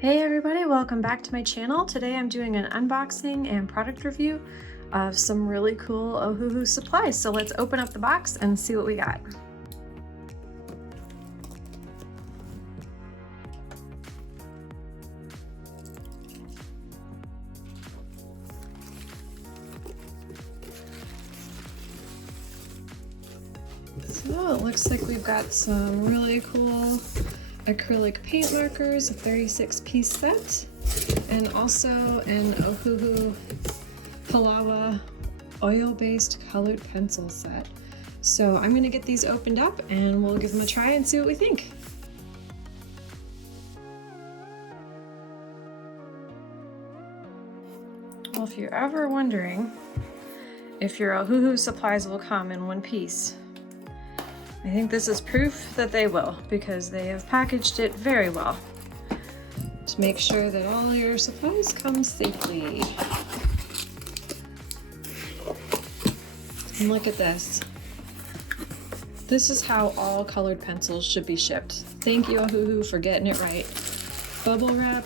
Hey everybody, welcome back to my channel. Today I'm doing an unboxing and product review of some really cool Ohuhu supplies. So let's open up the box and see what we got. So it looks like we've got some really cool acrylic paint markers, a 36-piece set, and also an Ohuhu Halawa oil-based colored pencil set. So I'm gonna get these opened up and we'll give them a try and see what we think. Well, if you're ever wondering if your Ohuhu supplies will come in one piece, I think this is proof that they will, because they have packaged it very well to make sure that all your supplies come safely. And look at this. This is how all colored pencils should be shipped. Thank you, Ohuhu, for getting it right. Bubble wrap,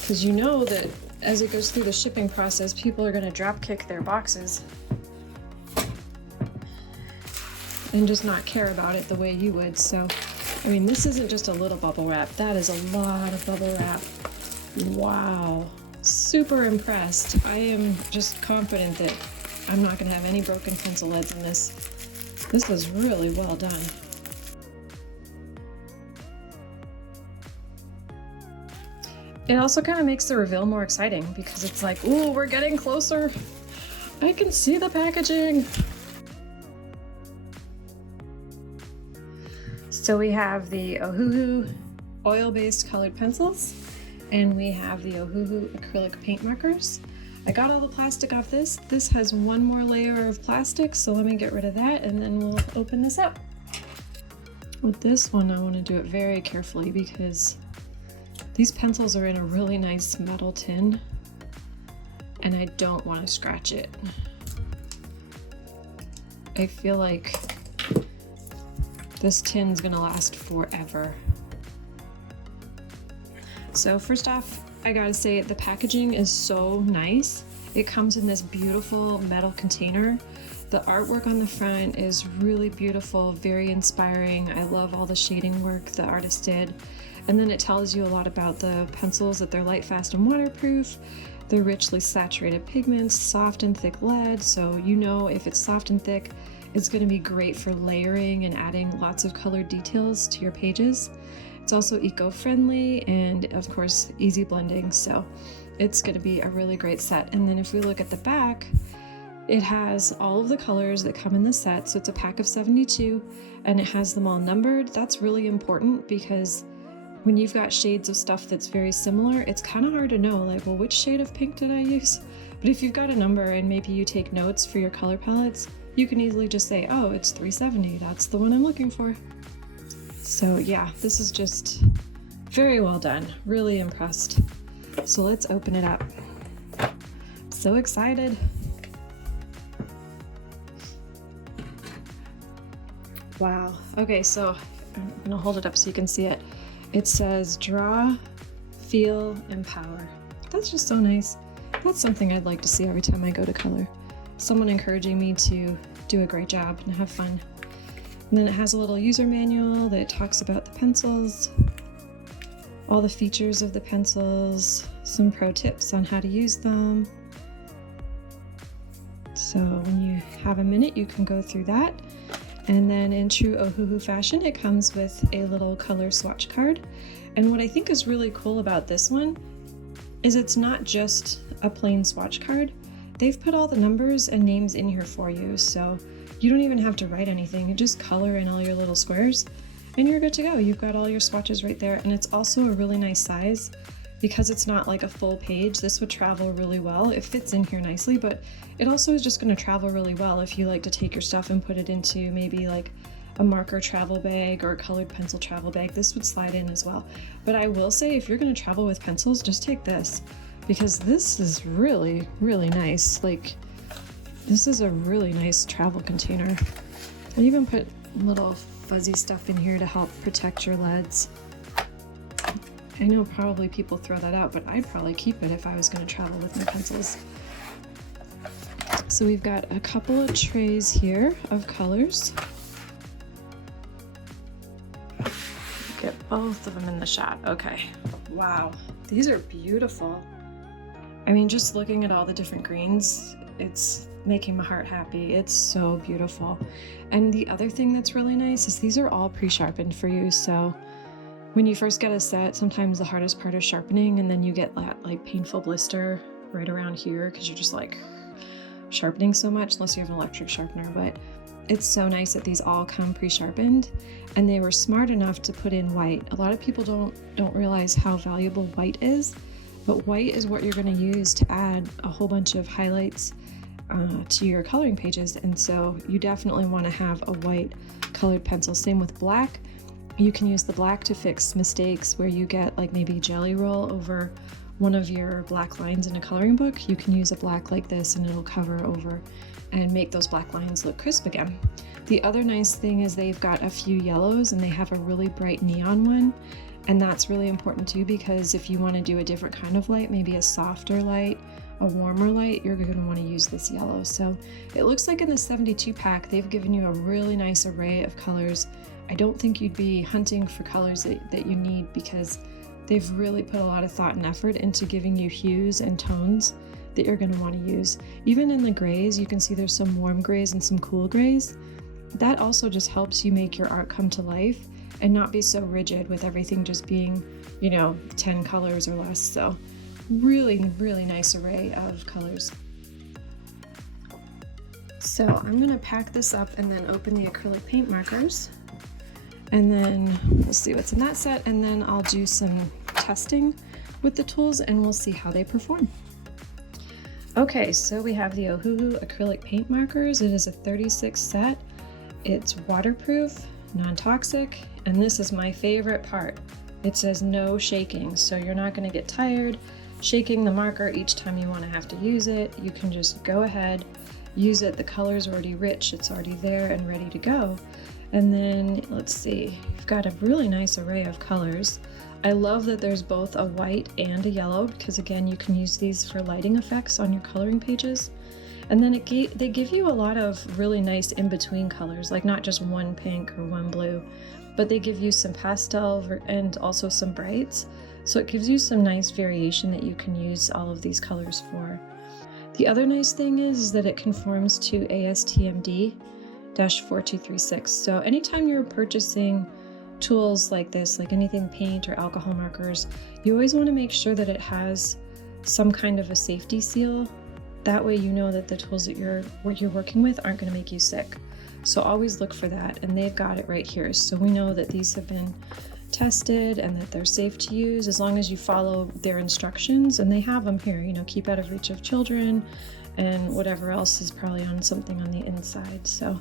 because you know that as it goes through the shipping process, people are going to drop kick their boxes and just not care about it the way you would. So, I mean, this isn't just a little bubble wrap. That is a lot of bubble wrap. Wow. Super impressed. I am just confident that I'm not going to have any broken pencil leads in this. This was really well done. It also kind of makes the reveal more exciting because it's like, ooh, we're getting closer. I can see the packaging. So we have the Ohuhu oil-based colored pencils, and we have the Ohuhu acrylic paint markers. I got all the plastic off this. This has one more layer of plastic, so let me get rid of that and then we'll open this up. With this one, I want to do it very carefully because these pencils are in a really nice metal tin and I don't want to scratch it. I feel like this tin's gonna last forever. So first off, I gotta say the packaging is so nice. It comes in this beautiful metal container. The artwork on the front is really beautiful, very inspiring. I love all the shading work the artist did. And then it tells you a lot about the pencils, that they're light, fast, and waterproof. They're richly saturated pigments, soft and thick lead. So you know if it's soft and thick, it's going to be great for layering and adding lots of colored details to your pages. It's also eco-friendly and of course easy blending, so it's going to be a really great set. And then if we look at the back, it has all of the colors that come in the set. So it's a pack of 72 and it has them all numbered. That's really important because when you've got shades of stuff that's very similar, it's kind of hard to know, like, well, which shade of pink did I use? But if you've got a number and maybe you take notes for your color palettes, you can easily just say, oh, it's 370, that's the one I'm looking for. So yeah, this is just very well done, really impressed. So let's open it up. So excited. Wow, okay, so I'm gonna hold it up so you can see it. It says draw, feel, empower. That's just so nice. That's something I'd like to see every time I go to color. Someone encouraging me to do a great job and have fun. And then it has a little user manual that talks about the pencils, all the features of the pencils, some pro tips on how to use them. So when you have a minute, you can go through that. And then in true Ohuhu fashion, it comes with a little color swatch card. And what I think is really cool about this one is it's not just a plain swatch card. They've put all the numbers and names in here for you, so you don't even have to write anything. You just color in all your little squares and you're good to go. You've got all your swatches right there, and it's also a really nice size because it's not like a full page. This would travel really well. It fits in here nicely, but it also is just going to travel really well if you like to take your stuff and put it into maybe like a marker travel bag or a colored pencil travel bag. This would slide in as well. But I will say, if you're going to travel with pencils, just take this, because this is really, really nice. Like, this is a really nice travel container. I even put little fuzzy stuff in here to help protect your leads. I know probably people throw that out, but I'd probably keep it if I was going to travel with my pencils. So we've got a couple of trays here of colors. Get both of them in the shot. Okay. Wow. These are beautiful. I mean, just looking at all the different greens, it's making my heart happy. It's so beautiful. And the other thing that's really nice is these are all pre-sharpened for you. So when you first get a set, sometimes the hardest part is sharpening, and then you get that like painful blister right around here because you're just like sharpening so much, unless you have an electric sharpener. But it's so nice that these all come pre-sharpened, and they were smart enough to put in white. A lot of people don't realize how valuable white is, but white is what you're going to use to add a whole bunch of highlights to your coloring pages. And so you definitely want to have a white colored pencil. Same with black. You can use the black to fix mistakes where you get like maybe jelly roll over one of your black lines in a coloring book. You can use a black like this and it'll cover over and make those black lines look crisp again. The other nice thing is they've got a few yellows, and they have a really bright neon one. And that's really important too, because if you want to do a different kind of light, maybe a softer light, a warmer light, you're going to want to use this yellow. So it looks like in the 72 pack, they've given you a really nice array of colors. I don't think you'd be hunting for colors that you need, because they've really put a lot of thought and effort into giving you hues and tones that you're going to want to use. Even in the grays, you can see there's some warm grays and some cool grays. That also just helps you make your art come to life and not be so rigid with everything just being, 10 colors or less. So really, really nice array of colors. So I'm going to pack this up and then open the acrylic paint markers. And then we'll see what's in that set, and then I'll do some testing with the tools and we'll see how they perform. Okay, so we have the Ohuhu Acrylic Paint Markers. It is a 36 set. It's waterproof, non-toxic, and this is my favorite part. It says no shaking, so you're not going to get tired shaking the marker each time you want to have to use it. You can just go ahead, use it. The color's already rich, it's already there and ready to go. And then let's see, you've got a really nice array of colors. I love that there's both a white and a yellow, because again, you can use these for lighting effects on your coloring pages. And then they give you a lot of really nice in-between colors, like not just one pink or one blue, but they give you some pastel and also some brights. So it gives you some nice variation that you can use all of these colors for. The other nice thing is that it conforms to ASTM-D-4236. So anytime you're purchasing tools like this, like anything paint or alcohol markers, you always want to make sure that it has some kind of a safety seal. That way you know that the tools that you're working with aren't going to make you sick. So always look for that, and they've got it right here. So we know that these have been tested and that they're safe to use as long as you follow their instructions, and they have them here, keep out of reach of children and whatever else is probably on something on the inside. So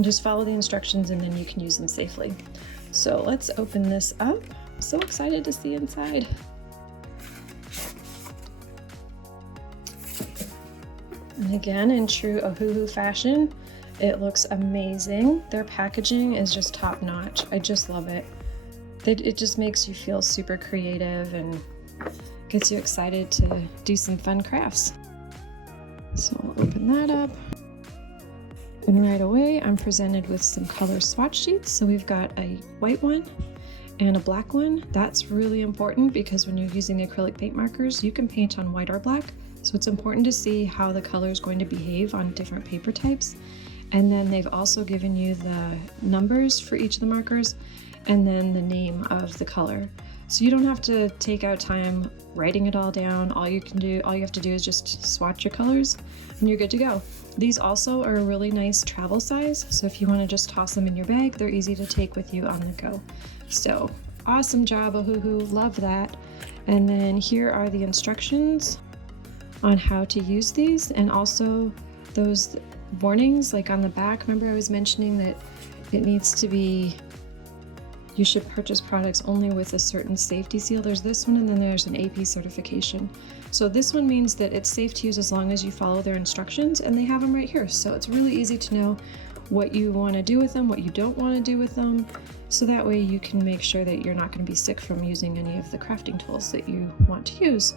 just follow the instructions and then you can use them safely. So let's open this up. I'm so excited to see inside. And again, in true Ohuhu fashion, it looks amazing. Their packaging is just top notch. I just love it. It just makes you feel super creative and gets you excited to do some fun crafts. So I'll open that up. And right away, I'm presented with some color swatch sheets. So we've got a white one and a black one. That's really important because when you're using acrylic paint markers, you can paint on white or black. So it's important to see how the color is going to behave on different paper types. And then they've also given you the numbers for each of the markers and then the name of the color. So you don't have to take out time writing it all down. All you have to do is just swatch your colors and you're good to go. These also are a really nice travel size. So if you want to just toss them in your bag, they're easy to take with you on the go. So awesome job, Ohuhu, love that. And then here are the instructions on how to use these, and also those warnings like on the back. Remember I was mentioning that it needs to be, you should purchase products only with a certain safety seal. There's this one, and then there's an AP certification. So this one means that it's safe to use as long as you follow their instructions, and they have them right here. So it's really easy to know what you want to do with them, what you don't want to do with them. So that way you can make sure that you're not going to be sick from using any of the crafting tools that you want to use.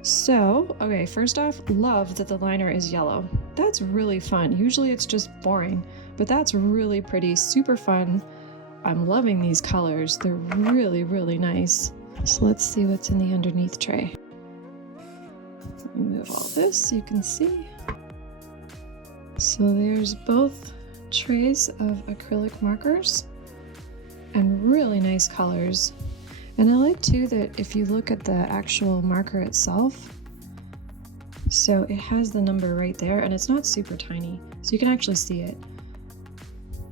So, okay, first off, love that the liner is yellow. That's really fun. Usually it's just boring, but that's really pretty, super fun. I'm loving these colors. They're really, really nice. So let's see what's in the underneath tray. Let me move all this so you can see. So there's both trays of acrylic markers and really nice colors. And I like too that if you look at the actual marker itself, so it has the number right there and it's not super tiny, so you can actually see it.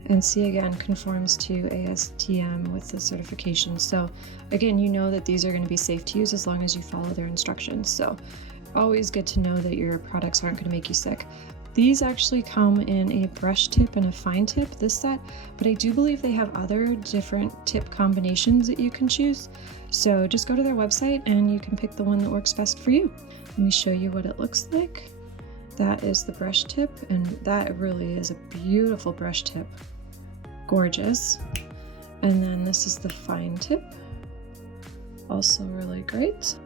And see again, conforms to ASTM with the certification. So again, you know that these are going to be safe to use as long as you follow their instructions. So always good to know that your products aren't going to make you sick. These actually come in a brush tip and a fine tip, this set, but I do believe they have other different tip combinations that you can choose. So just go to their website and you can pick the one that works best for you. Let me show you what it looks like. That is the brush tip, and that really is a beautiful brush tip. Gorgeous. And then this is the fine tip. Also really great.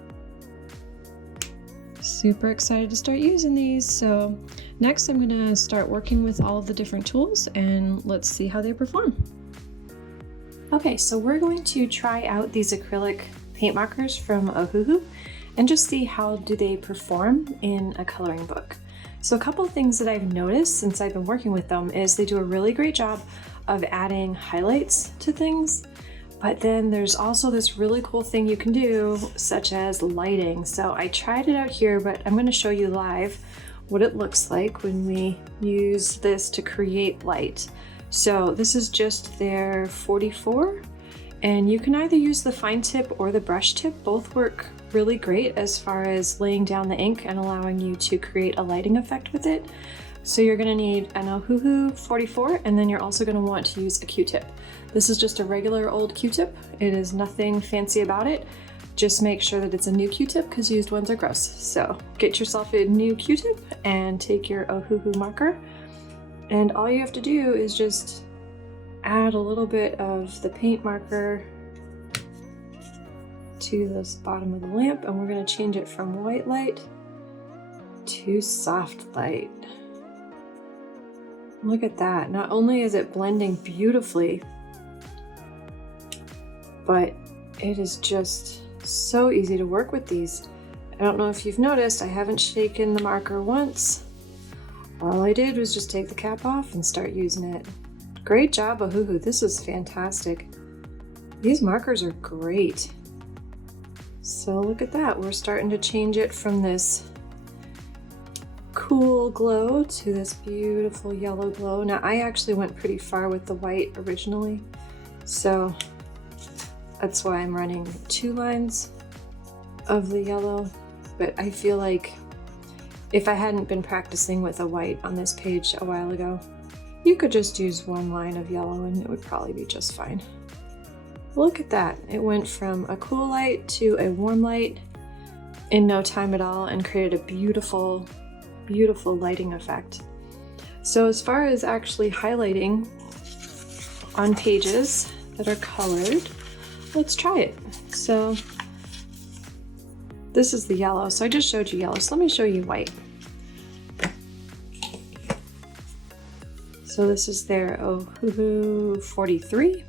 Super excited to start using these. So next I'm going to start working with all of the different tools and let's see how they perform. Okay, so we're going to try out these acrylic paint markers from Ohuhu and just see how do they perform in a coloring book. So a couple of things that I've noticed since I've been working with them is they do a really great job of adding highlights to things. But then there's also this really cool thing you can do, such as lighting. So I tried it out here, but I'm going to show you live what it looks like when we use this to create light. So this is just their 44, and you can either use the fine tip or the brush tip. Both work really great as far as laying down the ink and allowing you to create a lighting effect with it. So you're going to need an Ohuhu 44, and then you're also going to want to use a Q-tip. This is just a regular old Q-tip. It is nothing fancy about it. Just make sure that it's a new Q-tip because used ones are gross. So get yourself a new Q-tip and take your Ohuhu marker. And all you have to do is just add a little bit of the paint marker to this bottom of the lamp, and we're going to change it from white light to soft light. Look at that. Not only is it blending beautifully, but it is just so easy to work with these. I don't know if you've noticed, I haven't shaken the marker once. All I did was just take the cap off and start using it. Great job, Ohuhu. This is fantastic. These markers are great. So look at that. We're starting to change it from this cool glow to this beautiful yellow glow. Now I actually went pretty far with the white originally, so that's why I'm running 2 lines of the yellow, but I feel like if I hadn't been practicing with a white on this page a while ago, you could just use 1 line of yellow and it would probably be just fine. Look at that. It went from a cool light to a warm light in no time at all and created a beautiful lighting effect. So as far as actually highlighting on pages that are colored, let's try it. So this is the yellow. So I just showed you yellow. So let me show you white. So this is their Ohuhu 43.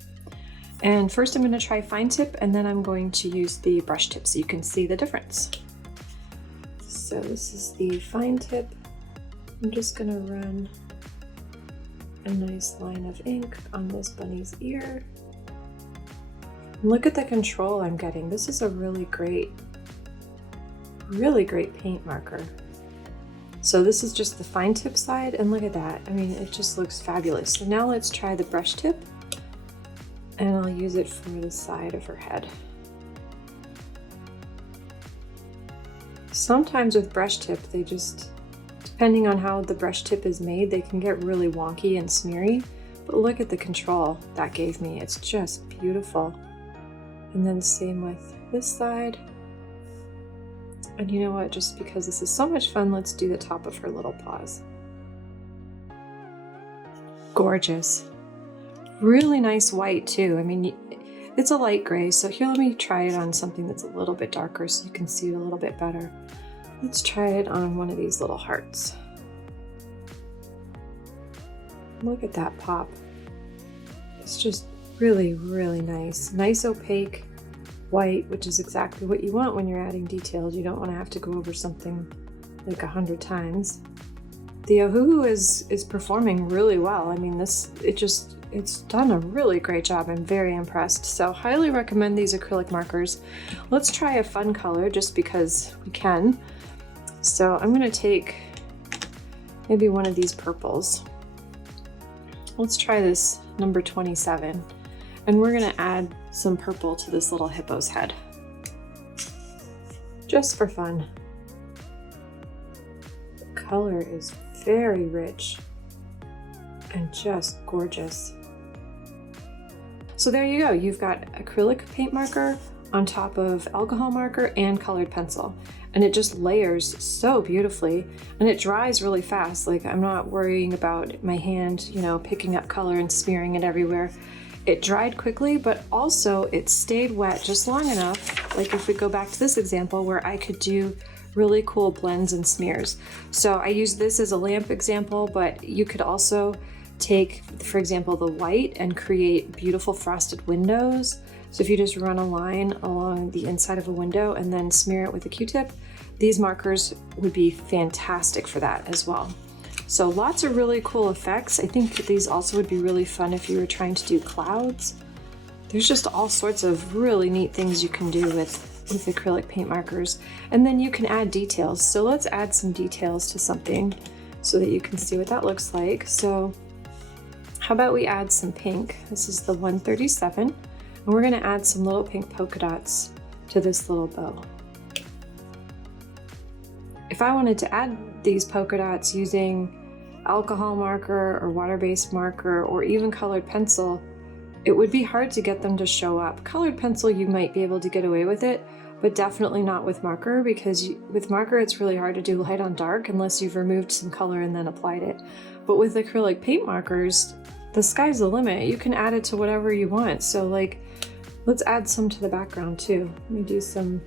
And first I'm going to try fine tip, and then I'm going to use the brush tip so you can see the difference. So this is the fine tip. I'm just going to run a nice line of ink on this bunny's ear. Look at the control I'm getting. This is a really great paint marker. So this is just the fine tip side, and look at that. I mean, it just looks fabulous. So now let's try the brush tip, and I'll use it for the side of her head. Sometimes with brush tip, they just, depending on how the brush tip is made, they can get really wonky and smeary, but look at the control that gave me. It's just beautiful. And then same with this side. And you know what, just because this is so much fun, let's do the top of her little paws. Gorgeous. Really nice white too. I mean, it's a light gray, so here let me try it on something that's a little bit darker so you can see it a little bit better. Let's try it on one of these little hearts. Look at that pop. It's just really, really nice. Nice opaque white, which is exactly what you want when you're adding details. You don't want to have to go over something like 100 times. The Ohuhu is performing really well. I mean, it's done a really great job. I'm very impressed. So highly recommend these acrylic markers. Let's try a fun color just because we can. So I'm gonna take maybe one of these purples. Let's try this number 27. And we're gonna add some purple to this little hippo's head. Just for fun. The color is very rich and just gorgeous. So there you go. You've got acrylic paint marker on top of alcohol marker and colored pencil. And it just layers so beautifully, and it dries really fast. Like, I'm not worrying about my hand, you know, picking up color and smearing it everywhere. It dried quickly, but also it stayed wet just long enough. Like if we go back to this example where I could do really cool blends and smears. So I use this as a lamp example, but you could also take, for example, the white and create beautiful frosted windows. So if you just run a line along the inside of a window and then smear it with a Q-tip, these markers would be fantastic for that as well. So lots of really cool effects. I think these also would be really fun if you were trying to do clouds. There's just all sorts of really neat things you can do with acrylic paint markers. And then you can add details. So let's add some details to something so that you can see what that looks like. So how about we add some pink? This is the 137. And we're gonna add some little pink polka dots to this little bow. If I wanted to add these polka dots using alcohol marker or water-based marker or even colored pencil, it would be hard to get them to show up. Colored pencil, you might be able to get away with it, but definitely not with marker, because with marker it's really hard to do light on dark unless you've removed some color and then applied it. But with acrylic paint markers, the sky's the limit. You can add it to whatever you want. So like, let's add some to the background too. Let me do some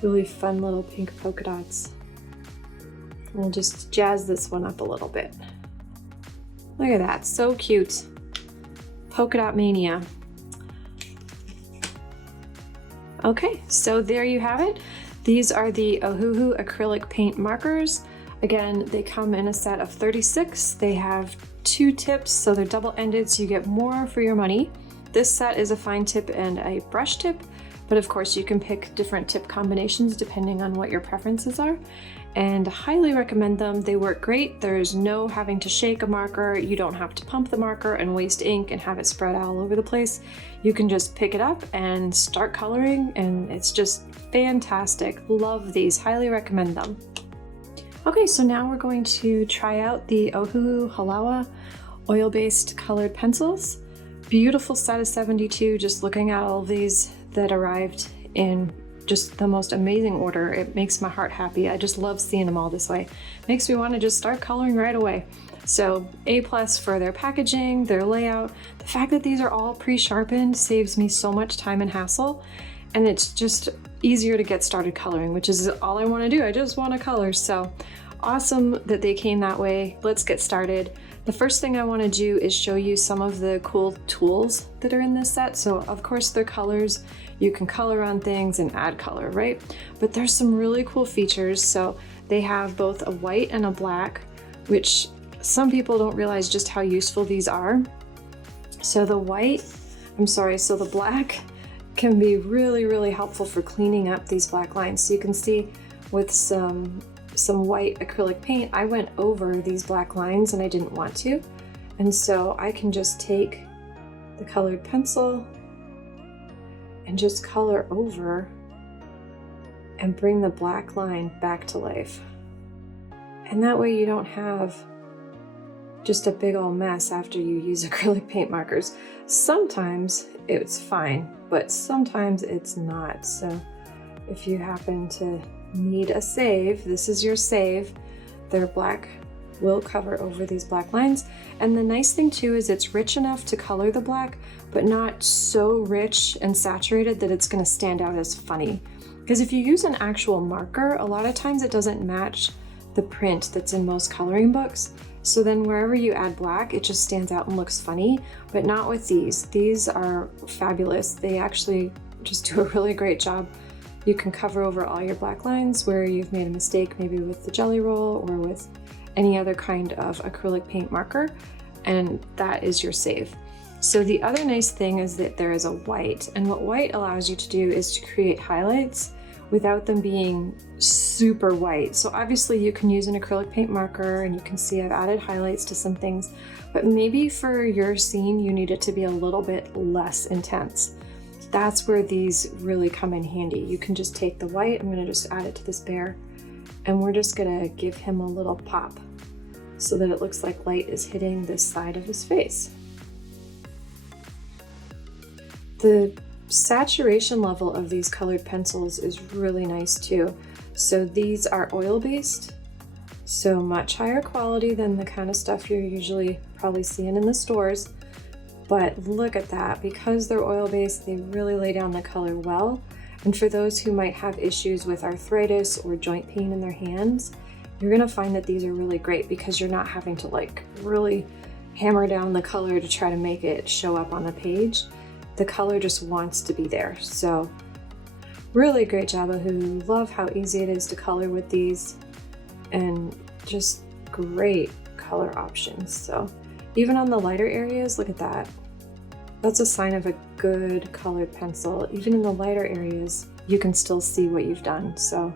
really fun little pink polka dots. We'll just jazz this one up a little bit. Look at that, so cute. Polka dot mania. Okay, so there you have it. These are the Ohuhu acrylic paint markers. Again, they come in a set of 36. They have 2 tips, so they're double-ended, so you get more for your money. This set is a fine tip and a brush tip, but of course you can pick different tip combinations depending on what your preferences are. And highly recommend them. They work great. There's no having to shake a marker. You don't have to pump the marker and waste ink and have it spread all over the place. You can just pick it up and start coloring, and it's just fantastic. Love these, highly recommend them. Okay, so now we're going to try out the Ohuhu Halawa oil-based colored pencils. Beautiful set of 72, just looking at all of these that arrived in just the most amazing order. It makes my heart happy. I just love seeing them all this way. Makes me want to just start coloring right away. So A+ for their packaging, their layout. The fact that these are all pre-sharpened saves me so much time and hassle, and it's just easier to get started coloring, which is all I want to do. I just want to color. So awesome that they came that way. Let's get started. The first thing I want to do is show you some of the cool tools that are in this set. So of course they're colors. You can color on things and add color, right? But there's some really cool features. So they have both a white and a black, which some people don't realize just how useful these are. So the black can be really, really helpful for cleaning up these black lines. So you can see with some white acrylic paint, I went over these black lines and I didn't want to. And so I can just take the colored pencil and just color over and bring the black line back to life. And that way you don't have just a big old mess after you use acrylic paint markers. Sometimes it's fine, but sometimes it's not. So if you happen to need a save, this is your save. They're black will cover over these black lines. And the nice thing too is it's rich enough to color the black, but not so rich and saturated that it's gonna stand out as funny. Because if you use an actual marker, a lot of times it doesn't match the print that's in most coloring books. So then wherever you add black, it just stands out and looks funny, but not with these. These are fabulous. They actually just do a really great job. You can cover over all your black lines where you've made a mistake, maybe with the Jelly Roll or with any other kind of acrylic paint marker, and that is your save. So the other nice thing is that there is a white, and what white allows you to do is to create highlights without them being super white. So obviously you can use an acrylic paint marker, and you can see I've added highlights to some things, but maybe for your scene you need it to be a little bit less intense. That's where these really come in handy. You can just take the white, I'm gonna just add it to this bear, and we're just gonna give him a little pop so that it looks like light is hitting this side of his face. The saturation level of these colored pencils is really nice too. So these are oil-based, so much higher quality than the kind of stuff you're usually probably seeing in the stores. But look at that, because they're oil-based, they really lay down the color well. And for those who might have issues with arthritis or joint pain in their hands, you're gonna find that these are really great because you're not having to like really hammer down the color to try to make it show up on the page. The color just wants to be there. So really great job, Ohuhu. Love how easy it is to color with these, and just great color options. So even on the lighter areas, look at that. That's a sign of a good colored pencil. Even in the lighter areas, you can still see what you've done. So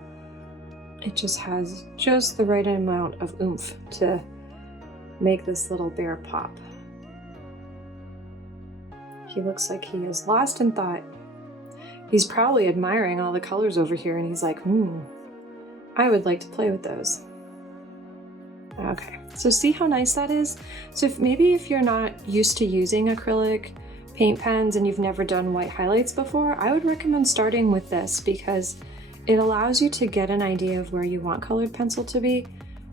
it just has just the right amount of oomph to make this little bear pop. He looks like he is lost in thought. He's probably admiring all the colors over here, and he's like, I would like to play with those. Okay, so see how nice that is? So maybe if you're not used to using acrylic paint pens and you've never done white highlights before, I would recommend starting with this because it allows you to get an idea of where you want colored pencil to be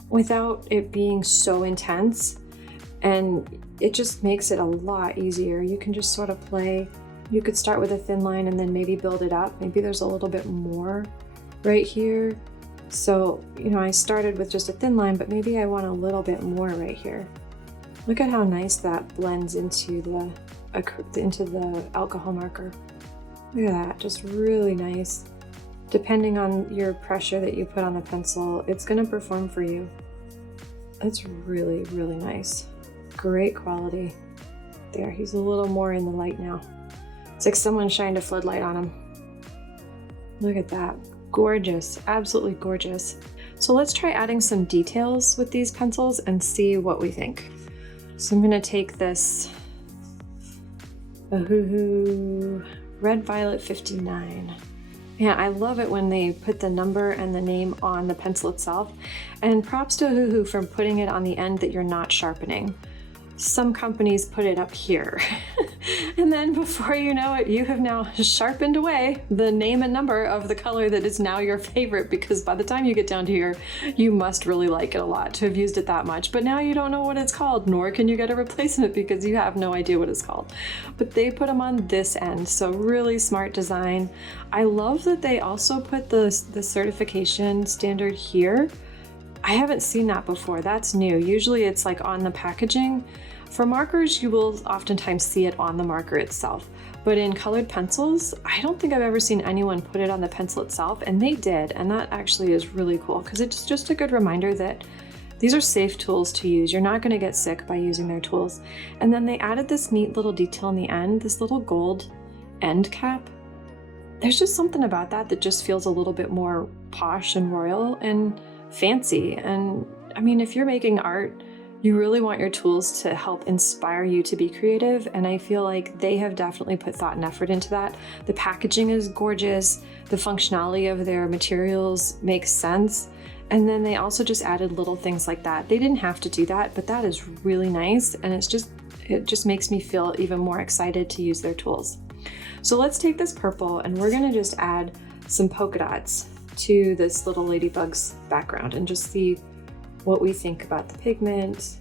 without it being so intense, and it just makes it a lot easier. You can just sort of play. You could start with a thin line and then maybe build it up. Maybe there's a little bit more right here. So, you know, I started with just a thin line, but maybe I want a little bit more right here. Look at how nice that blends into the alcohol marker. Look at that, just really nice. Depending on your pressure that you put on the pencil, it's gonna perform for you. That's really, really nice. Great quality. There, he's a little more in the light now. It's like someone shined a floodlight on him. Look at that. Gorgeous, absolutely gorgeous. So let's try adding some details with these pencils and see what we think. So I'm gonna take this Ohuhu Red Violet 59. Yeah, I love it when they put the number and the name on the pencil itself. And props to Ohuhu for putting it on the end that you're not sharpening. Some companies put it up here. And then before you know it, you have now sharpened away the name and number of the color that is now your favorite, because by the time you get down to here, you must really like it a lot to have used it that much. But now you don't know what it's called, nor can you get a replacement because you have no idea what it's called. But they put them on this end, so really smart design. I love that they also put the certification standard here. I haven't seen that before. That's new. Usually it's like on the packaging. For markers, you will oftentimes see it on the marker itself. But in colored pencils, I don't think I've ever seen anyone put it on the pencil itself, and they did. And that actually is really cool because it's just a good reminder that these are safe tools to use. You're not going to get sick by using their tools. And then they added this neat little detail in the end, this little gold end cap. There's just something about that that just feels a little bit more posh and royal and fancy. And I mean, if you're making art, you really want your tools to help inspire you to be creative, and I feel like they have definitely put thought and effort into that. The packaging is gorgeous, the functionality of their materials makes sense, and then they also just added little things like that. They didn't have to do that, but that is really nice, and it just makes me feel even more excited to use their tools. So let's take this purple and we're gonna just add some polka dots to this little ladybug's background and just see what we think about the pigment,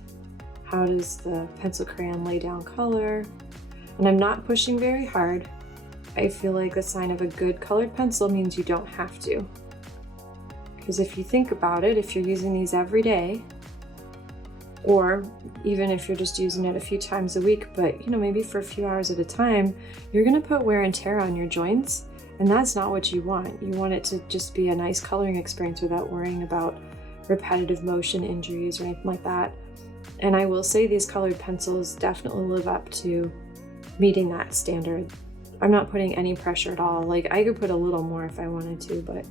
how does the pencil crayon lay down color, and I'm not pushing very hard. I feel like the sign of a good colored pencil means you don't have to. Because if you think about it, if you're using these every day, or even if you're just using it a few times a week, but maybe for a few hours at a time, you're gonna put wear and tear on your joints, and that's not what you want. You want it to just be a nice coloring experience without worrying about repetitive motion injuries or anything like that. And I will say these colored pencils definitely live up to meeting that standard. I'm not putting any pressure at all. Like, I could put a little more if I wanted to, but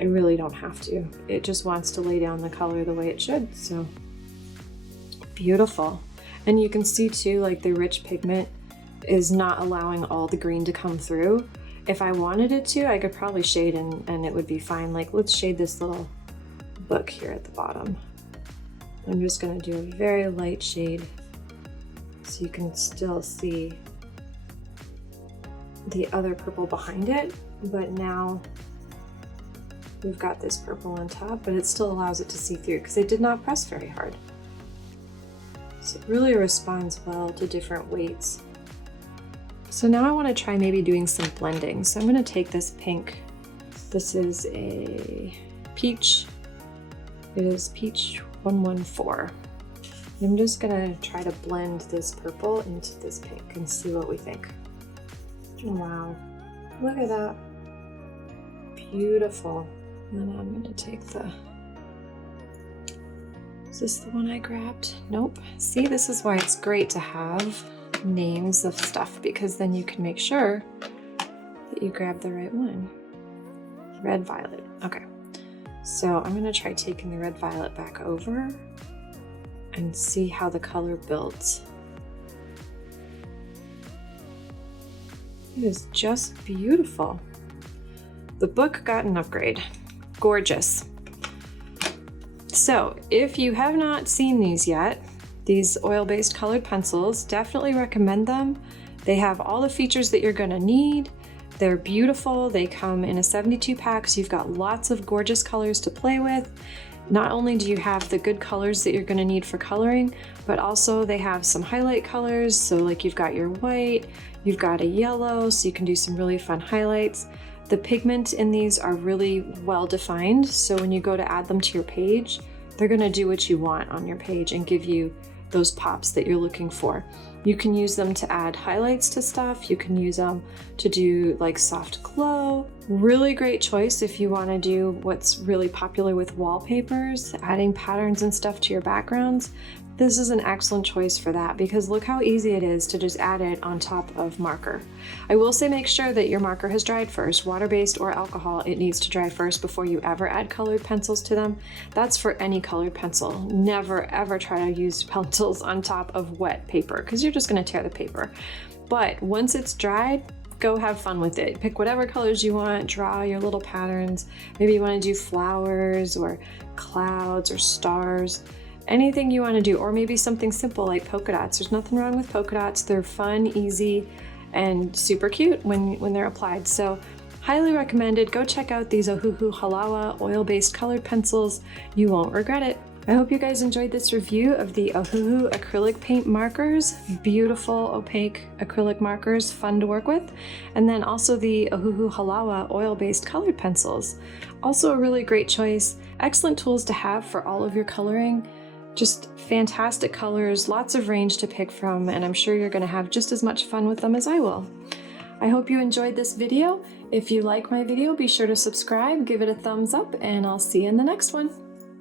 I really don't have to. It just wants to lay down the color the way it should, so beautiful. And you can see too, like, the rich pigment is not allowing all the green to come through. If I wanted it to, I could probably shade and it would be fine. Like, let's shade this little book here at the bottom. I'm just gonna do a very light shade so you can still see the other purple behind it, but now we've got this purple on top, but it still allows it to see through because I did not press very hard. So it really responds well to different weights. So now I want to try maybe doing some blending. So I'm going to take this pink. This is a peach. It is peach 114. I'm just going to try to blend this purple into this pink and see what we think. Wow, look at that. Beautiful. And then I'm going to take the... Is this the one I grabbed? Nope. See, this is why it's great to have names of stuff, because then you can make sure that you grab the right one. Red violet. Okay. So I'm going to try taking the red violet back over and see how the color builds. It is just beautiful. The book got an upgrade. Gorgeous. So if you have not seen these yet, these oil-based colored pencils, definitely recommend them. They have all the features that you're gonna need. They're beautiful. They come in a 72 pack, so you've got lots of gorgeous colors to play with. Not only do you have the good colors that you're gonna need for coloring, but also they have some highlight colors. So like you've got your white, you've got a yellow, so you can do some really fun highlights. The pigment in these are really well defined, so when you go to add them to your page, they're gonna do what you want on your page and give you those pops that you're looking for. You can use them to add highlights to stuff. You can use them to do like soft glow. Really great choice if you wanna do what's really popular with wallpapers, adding patterns and stuff to your backgrounds. This is an excellent choice for that because look how easy it is to just add it on top of marker. I will say make sure that your marker has dried first. Water-based or alcohol, it needs to dry first before you ever add colored pencils to them. That's for any colored pencil. Never ever try to use pencils on top of wet paper because you're just gonna tear the paper. But once it's dried, go have fun with it. Pick whatever colors you want, draw your little patterns. Maybe you wanna do flowers or clouds or stars. Anything you want to do, or maybe something simple like polka dots. There's nothing wrong with polka dots. They're fun, easy, and super cute when they're applied. So highly recommended. Go check out these Ohuhu Halawa oil-based colored pencils. You won't regret it. I hope you guys enjoyed this review of the Ohuhu acrylic paint markers. Beautiful opaque acrylic markers, fun to work with. And then also the Ohuhu Halawa oil-based colored pencils. Also a really great choice. Excellent tools to have for all of your coloring. Just fantastic colors, lots of range to pick from, and I'm sure you're going to have just as much fun with them as I will. I hope you enjoyed this video. If you like my video, be sure to subscribe, give it a thumbs up, and I'll see you in the next one.